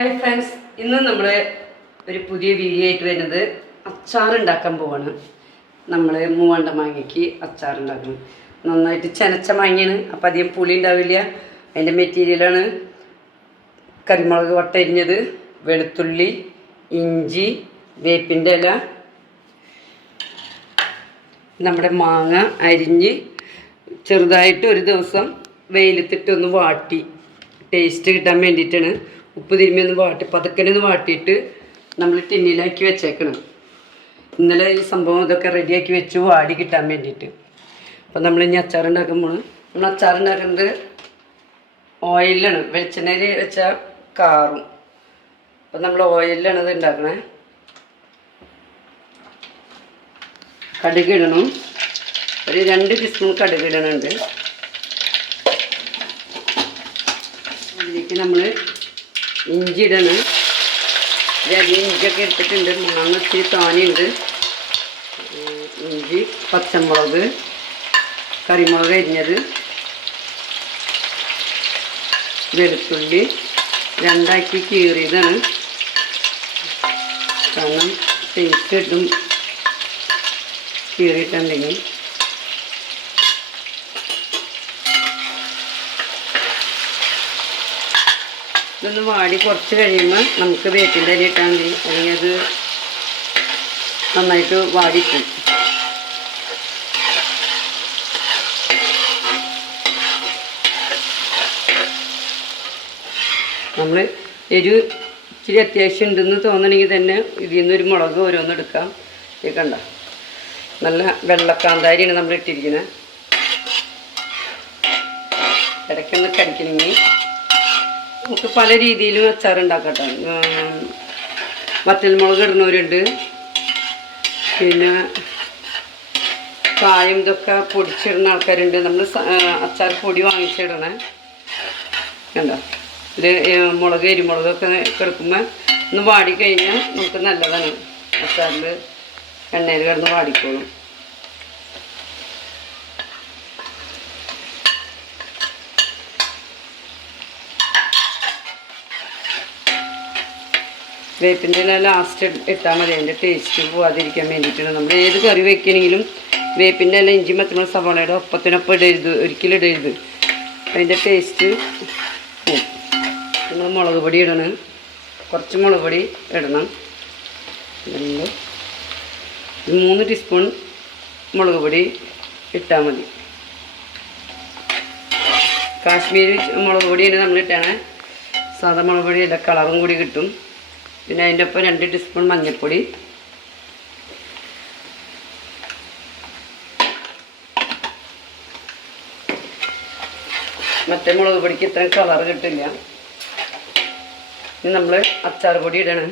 Hi friends, ഇന്ന് നമ്മൾ ഒരു പുതിയ വീഡിയോ ആയിട്ട് വരുന്നത് അച്ചാർ ഉണ്ടാക്കാൻ പോവാണ്. നമ്മൾ മൂവാണ്ട മാങ്ങയ്ക്ക് അച്ചാർ ഉണ്ടാക്കണം. നന്നായിട്ട് ചെനച്ച മാങ്ങയാണ്, അപ്പം അധികം പുളി ഉണ്ടാവില്ല. അതിൻ്റെ മെറ്റീരിയലാണ് കരിമുളക് വട്ടരിഞ്ഞത്, വെളുത്തുള്ളി, ഇഞ്ചി, വേപ്പിൻ്റെ ഇല, നമ്മുടെ മാങ്ങ അരിഞ്ഞ് ചെറുതായിട്ട് ഒരു ദിവസം വെയിലത്തിട്ട് ഒന്ന് വാട്ടി ടേസ്റ്റ് കിട്ടാൻ വേണ്ടിയിട്ടാണ്. ഉപ്പ് തിരുമ്മി ഒന്ന് വാട്ടി പതുക്കനൊന്ന് വാട്ടിയിട്ട് നമ്മൾ ടിന്നിലാക്കി വെച്ചേക്കണം. ഇന്നലെ ഈ സംഭവം ഇതൊക്കെ റെഡിയാക്കി വെച്ചു വാടി കിട്ടാൻ വേണ്ടിയിട്ട്. അപ്പം നമ്മളിനി അച്ചാറുണ്ടാക്കുമ്പോൾ നമ്മൾ അച്ചാറുണ്ടാക്കുന്നത് ഓയിലാണ്, വെളിച്ചെണ്ണയിൽ വെച്ചാൽ കാറും. അപ്പം നമ്മൾ ഓയിലാണ് ഇത് ഉണ്ടാക്കണേ. കടുക് ഇടണം, ഒരു 2 ടീസ്പൂൺ കടുക് ഇടണുണ്ട്. അതിലേക്ക് നമ്മൾ ഇഞ്ചി ഇടണം. അധികം ഇഞ്ചിയൊക്കെ എടുത്തിട്ടുണ്ട്, മാങ്ങ ഇച്ചിരി താനിയുണ്ട്. ഇഞ്ചി, പച്ചമുളക്, കറിമുളക് അരിഞ്ഞത്, വെളുത്തുള്ളി 2 കീറിയതാണ്. കാരണം ടേസ്റ്റ് കിട്ടും കീറിയിട്ടുണ്ടെങ്കിൽ. ഇതൊന്ന് വാടി കുറച്ച് കഴിയുമ്പോൾ നമുക്ക് വേപ്പിൻ്റെ ഇല ഇട്ടാൽ മതി, അല്ലെങ്കിൽ അത് നന്നായിട്ട് വാടിക്കും. നമ്മൾ എരിവ് ഇച്ചിരി അത്യാവശ്യം ഉണ്ടെന്ന് തോന്നണമെങ്കിൽ തന്നെ ഇതിൽ നിന്നൊരു മുളക് ഓരോന്നെടുക്കാം. ഇത് കണ്ട നല്ല വെള്ളക്കാന്താരിയാണ് നമ്മൾ ഇട്ടിരിക്കുന്നത്. ഇടയ്ക്കൊന്ന് കടിക്കണമെങ്കിൽ നമുക്ക് പല രീതിയിലും അച്ചാറുണ്ടാക്കട്ടെ. വറ്റൽമുളക് ഇടുന്നവരുണ്ട്, പിന്നെ കായം ഇതൊക്കെ പൊടിച്ചിടുന്ന ആൾക്കാരുണ്ട്. നമ്മൾ അച്ചാർ പൊടി വാങ്ങിച്ചിടണേ. കണ്ടോ, ഇത് മുളക് എരിമുളകൊക്കെ കിടക്കുമ്പോൾ ഒന്ന് വാടിക്കഴിഞ്ഞാൽ നമുക്ക് നല്ലതാണ്. അച്ചാറിൽ എണ്ണയിൽ കിടന്ന് വാടിക്കോളും. വേപ്പിൻ്റെ ഇല ലാസ്റ്റ് ഇട്ടാൽ മതി, അതിൻ്റെ ടേസ്റ്റ് പോകാതിരിക്കാൻ വേണ്ടിയിട്ടാണ്. നമ്മൾ ഏത് കറി വയ്ക്കണമെങ്കിലും വേപ്പിൻ്റെ ഇല, ഇഞ്ചി, പച്ചമുളക്, സവാളയുടെ ഒപ്പത്തിനൊപ്പം ഇടരുത്, ഒരിക്കലും ഇടരുത്. അതിൻ്റെ ടേസ്റ്റ് പോവും. നമ്മൾ മുളക് പൊടി ഇടണം, കുറച്ച് മുളക് പൊടി ഇടണം. 3 ടീസ്പൂൺ മുളക് പൊടി ഇട്ടാൽ മതി. കാശ്മീരി മുളക് പൊടിയാണ് നമ്മൾ ഇട്ടാണ്, സാധാ മുളക് പൊടിയല്ല, കളറും കൂടി കിട്ടും. പിന്നെ അതിൻ്റെ ഒപ്പം 2 ടീസ്പൂൺ മഞ്ഞൾപ്പൊടി, മറ്റേ മുളക് പൊടിക്ക് ഇത്രയും കളർ കിട്ടില്ല. ഇനി നമ്മൾ അച്ചാർ പൊടി ഇടണം.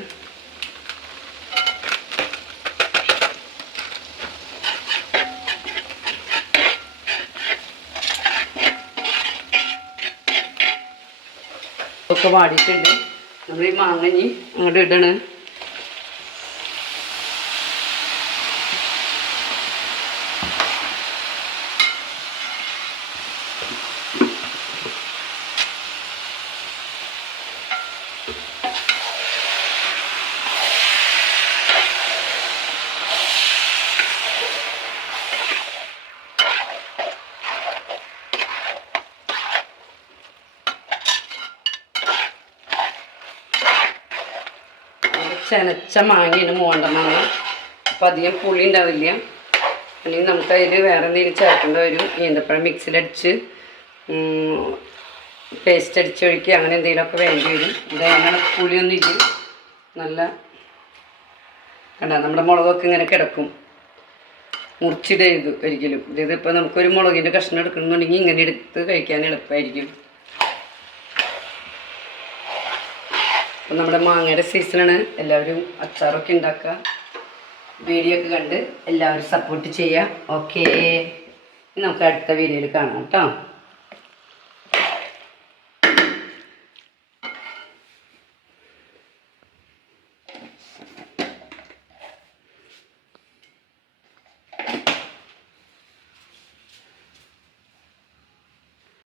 ഒക്കെ വാടിയിട്ടുണ്ട്. നമ്മൾ ഈ മാങ്ങഞ്ഞി അങ്ങോട്ട് ഇടണം. ചെനച്ച മാങ്ങയാണ് മൂവാണ്ട മാങ്ങ, അപ്പം അധികം പുളി ഉണ്ടാവില്ല. അല്ലെങ്കിൽ നമുക്കതിൽ വേറെ എന്തെങ്കിലും ചേർക്കേണ്ട വരും. ഈന്തപ്പഴം മിക്സിയിലടിച്ച് പേസ്റ്റ് അടിച്ചൊഴിക്കുക, അങ്ങനെ എന്തെങ്കിലുമൊക്കെ വേണ്ടി വരും. ഇതങ്ങനെ പുളിയൊന്നും ഇല്ല, നല്ല കണ്ട നമ്മുടെ മുളകൊക്കെ ഇങ്ങനെ കിടക്കും. മുറിച്ചിടരുത് ഒരിക്കലും. ഇതിപ്പോൾ നമുക്കൊരു മുളകിൻ്റെ കഷ്ണം എടുക്കണമെന്നുണ്ടെങ്കിൽ ഇങ്ങനെ എടുത്ത് കഴിക്കാൻ എളുപ്പമായിരിക്കും. അപ്പം നമ്മുടെ മാങ്ങയുടെ സീസണാണ്. എല്ലാവരും അച്ചാറൊക്കെ ഉണ്ടാക്കുക. വീഡിയോ ഒക്കെ കണ്ട് എല്ലാവരും സപ്പോർട്ട് ചെയ്യുക. ഓക്കേ, നമുക്ക് അടുത്ത വീഡിയോയിൽ കാണാം കേട്ടോ.